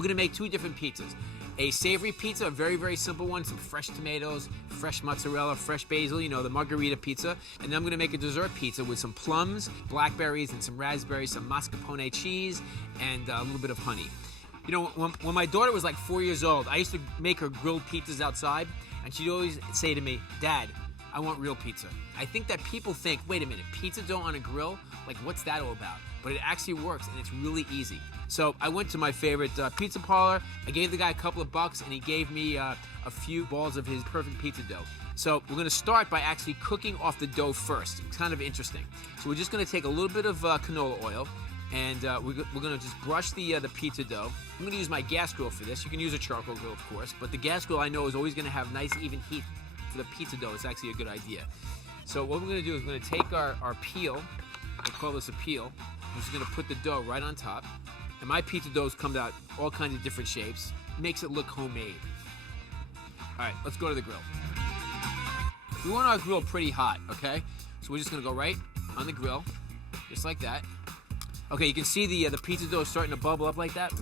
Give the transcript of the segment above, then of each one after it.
We're gonna make two different pizzas. A savory pizza, a very, very simple one, some fresh tomatoes, fresh mozzarella, fresh basil, you know, the Margherita pizza. And then I'm gonna make a dessert pizza with some plums, blackberries, and some raspberries, some mascarpone cheese, and a little bit of honey. You know, when my daughter was like 4 years old, I used to make her grilled pizzas outside, and she'd always say to me, Dad, I want real pizza. I think that people think, wait a minute, pizza dough on a grill? Like, what's that all about? But it actually works, and it's really easy. So I went to my favorite pizza parlor. I gave the guy a couple of bucks, and he gave me a few balls of his perfect pizza dough. So we're gonna start by actually cooking off the dough first. It's kind of interesting. So we're just gonna take a little bit of canola oil, and we're gonna just brush the pizza dough. I'm gonna use my gas grill for this. You can use a charcoal grill, of course, but the gas grill I know is always gonna have nice, even heat for the pizza dough. It's actually a good idea. So what we're gonna do is we're gonna take our peel, we'll call this a peel. We're just gonna put the dough right on top. And my pizza doughs come out all kinds of different shapes. Makes it look homemade. All right, let's go to the grill. We want our grill pretty hot, okay? So we're just gonna go right on the grill, just like that. Okay, you can see the pizza dough starting to bubble up like that.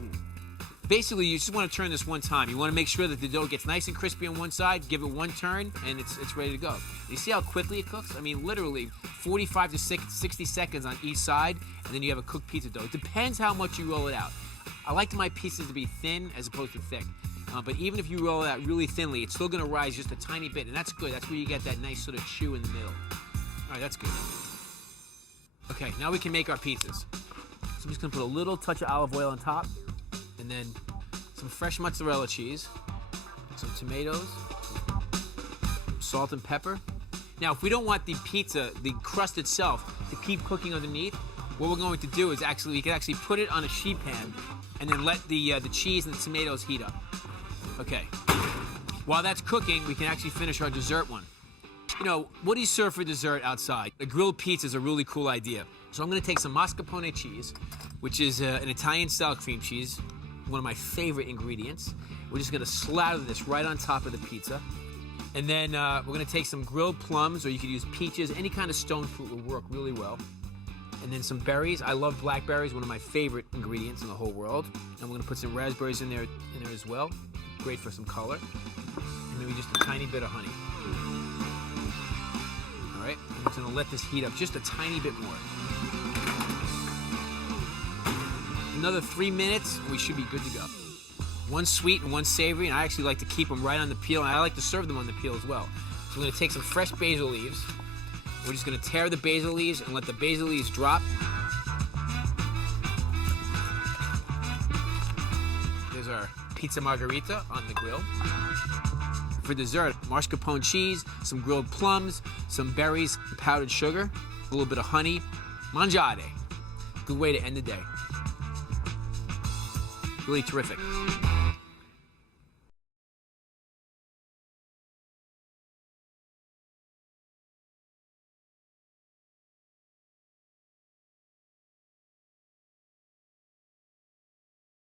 Basically, you just want to turn this one time. You want to make sure that the dough gets nice and crispy on one side, give it one turn, and it's ready to go. You see how quickly it cooks? I mean, literally 45 to 60 seconds on each side, and then you have a cooked pizza dough. It depends how much you roll it out. I like my pieces to be thin as opposed to thick. But even if you roll it out really thinly, it's still going to rise just a tiny bit, and that's good. That's where you get that nice sort of chew in the middle. All right, that's good. Okay, now we can make our pizzas. So I'm just going to put a little touch of olive oil on top, and then some fresh mozzarella cheese, some tomatoes, salt and pepper. Now, if we don't want the pizza, the crust itself, to keep cooking underneath, what we're going to do is we can actually put it on a sheet pan and then let the cheese and the tomatoes heat up. Okay. While that's cooking, we can actually finish our dessert one. You know, what do you serve for dessert outside? A grilled pizza is a really cool idea. So I'm gonna take some mascarpone cheese, which is an Italian-style cream cheese, one of my favorite ingredients. We're just gonna slather this right on top of the pizza. And then we're gonna take some grilled plums, or you could use peaches. Any kind of stone fruit will work really well. And then some berries. I love blackberries, one of my favorite ingredients in the whole world. And we're gonna put some raspberries in there as well. Great for some color. And maybe just a tiny bit of honey. All right, I'm just gonna let this heat up just a tiny bit more. Another 3 minutes, we should be good to go. One sweet and one savory, and I actually like to keep them right on the peel, and I like to serve them on the peel as well. So we're gonna take some fresh basil leaves. We're just gonna tear the basil leaves and let the basil leaves drop. There's our pizza margherita on the grill. For dessert, mascarpone cheese, some grilled plums, some berries, powdered sugar, a little bit of honey. Mangiare. Good way to end the day. Really terrific.